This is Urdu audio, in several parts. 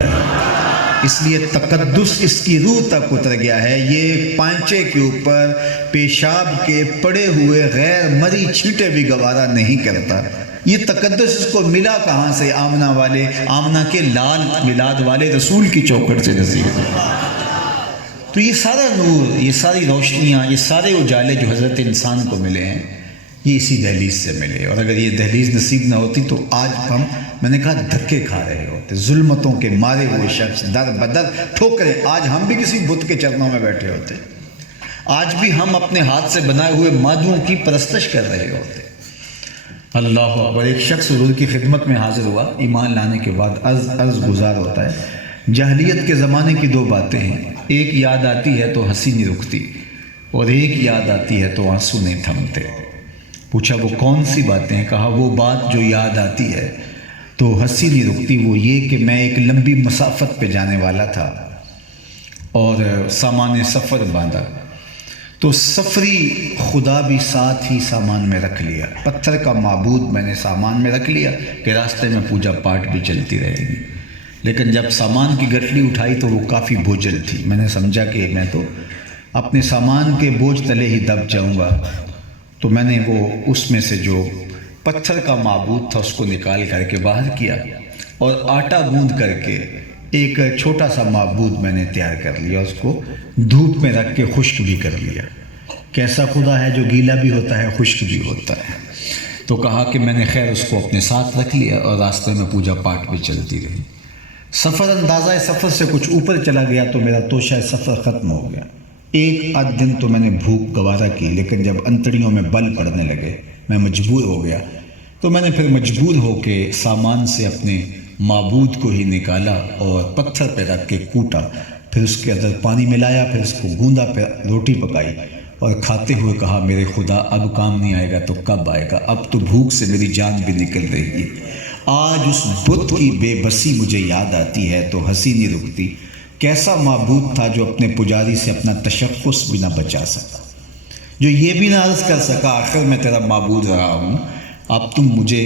اس لیے تقدس اس کی روح تک اتر گیا ہے۔ یہ پانچے کے اوپر پیشاب کے پڑے ہوئے غیر مری چھینٹے بھی گوارا نہیں کرتا۔ یہ تقدس اس کو ملا کہاں سے؟ آمنہ کے لال میلاد والے رسول کی چوکھٹ سے نصیب۔ تو یہ سارا نور، یہ ساری روشنیاں، یہ سارے اجالے جو حضرت انسان کو ملے ہیں، یہ اسی دہلیز سے ملے۔ اور اگر یہ دہلیز نصیب نہ ہوتی تو آج ہم، میں نے کہا، دھکے کھا رہے ہوتے، ظلمتوں کے مارے ہوئے شخص، در بدر ٹھوکریں، آج ہم بھی کسی بت کے چرنوں میں بیٹھے ہوتے، آج بھی ہم اپنے ہاتھ سے بنائے ہوئے مادوں کی پرستش کر رہے ہوتے۔ اللہ اکبر۔ ایک شخص حضور کی خدمت میں حاضر ہوا، ایمان لانے کے بعد عرض گزار ہوتا ہے، جاہلیت کے زمانے کی دو باتیں ہیں، ایک یاد آتی ہے تو ہنسی نہیں رکتی، اور ایک یاد آتی ہے تو آنسو نہیں تھمتے۔ پوچھا وہ کون سی باتیں ہیں؟ کہا وہ بات جو یاد آتی ہے تو ہنسی نہیں رکتی، وہ یہ کہ میں ایک لمبی مسافت پہ جانے والا تھا اور سامان سفر باندھا، تو سفری خدا بھی ساتھ ہی سامان میں رکھ لیا، پتھر کا معبود میں نے سامان میں رکھ لیا کہ راستے میں پوجا پاٹ بھی چلتی رہے گی۔ لیکن جب سامان کی گٹھلی اٹھائی تو وہ کافی بوجھل تھی، میں نے سمجھا کہ میں تو اپنے سامان کے بوجھ تلے ہی دب جاؤں گا، تو میں نے وہ اس میں سے جو پتھر کا معبود تھا اس کو نکال کر کے باہر کیا، اور آٹا گوندھ کر کے ایک چھوٹا سا معبود میں نے تیار کر لیا، اس کو دھوپ میں رکھ کے خشک بھی کر لیا۔ کیسا خدا ہے جو گیلا بھی ہوتا ہے، خشک بھی ہوتا ہے؟ تو کہا کہ میں نے خیر اس کو اپنے ساتھ رکھ لیا اور راستے میں پوجا پاٹ بھی چلتی رہی۔ سفر اندازہ سفر سے کچھ اوپر چلا گیا تو میرا توشہ سفر ختم ہو گیا۔ ایک آدھ دن تو میں نے بھوک گوارا کی، لیکن جب انتڑیوں میں بل پڑنے لگے، میں مجبور ہو گیا، تو میں نے پھر مجبور ہو کے سامان سے اپنے معبود کو ہی نکالا اور پتھر پہ رکھ کے کوٹا، پھر اس کے اندر پانی ملایا، پھر اس کو گوندا، پھر روٹی پکائی اور کھاتے ہوئے کہا میرے خدا اب کام نہیں آئے گا تو کب آئے گا؟ اب تو بھوک سے میری جان بھی نکل رہی ہے۔ آج اس بت کی بے بسی مجھے یاد آتی ہے تو ہنسی نہیں رکتی۔ کیسا معبود تھا جو اپنے پجاری سے اپنا تشخص بھی نہ بچا سکا، جو یہ بھی نہ عرض کر سکا آخر میں تیرا معبود رہا ہوں، اب تم مجھے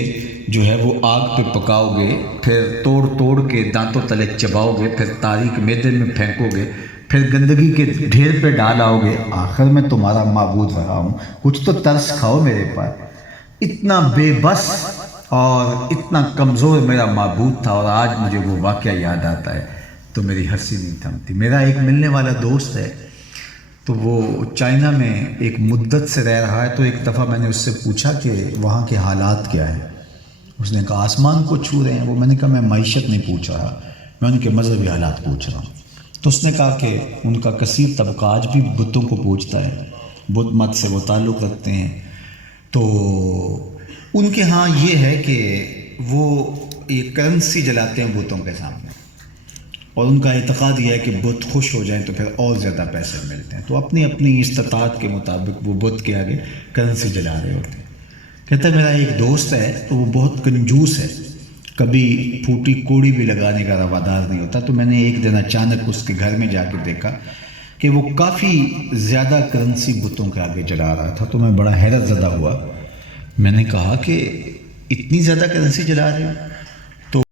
جو ہے وہ آگ پہ پکاؤ گے، پھر توڑ توڑ کے دانتوں تلے چباؤ گے، پھر تاریک میدے میں پھینکو گے، پھر گندگی کے ڈھیر پہ ڈال آؤ گے، آخر میں تمہارا معبود رہا ہوں، کچھ تو ترس کھاؤ میرے پاس۔ اتنا بے بس اور اتنا کمزور میرا معبود تھا، اور آج مجھے وہ واقعہ یاد آتا ہے تو میری ہنسی نہیں تھمتی۔ میرا ایک ملنے والا دوست ہے، تو وہ چائنا میں ایک مدت سے رہ رہا ہے، تو ایک دفعہ میں نے اس سے پوچھا کہ وہاں کے حالات کیا ہیں؟ اس نے کہا آسمان کو چھو رہے ہیں وہ۔ میں نے کہا میں معیشت نہیں پوچھ رہا، میں ان کے مذہبی حالات پوچھ رہا ہوں۔ تو اس نے کہا کہ ان کا کثیر طبقہ آج بھی بتوں کو پوجتا ہے، بدھ مت سے وہ تعلق رکھتے ہیں، تو ان کے ہاں یہ ہے کہ وہ ایک کرنسی جلاتے ہیں بتوں کے سامنے، اور ان کا اعتقاد یہ ہے کہ بت خوش ہو جائیں تو پھر اور زیادہ پیسے ملتے ہیں، تو اپنی اپنی استطاعت کے مطابق وہ بت کے آگے کرنسی جلا رہے ہوتے ہیں۔ کہتا ہے میرا ایک دوست ہے تو وہ بہت کنجوس ہے، کبھی پھوٹی کوڑی بھی لگانے کا روادار نہیں ہوتا، تو میں نے ایک دن اچانک اس کے گھر میں جا کے دیکھا کہ وہ کافی زیادہ کرنسی بتوں کے آگے جلا رہا تھا، تو میں بڑا حیرت زدہ ہوا۔ میں نے کہا کہ اتنی زیادہ کرنسی جلا رہے ہو؟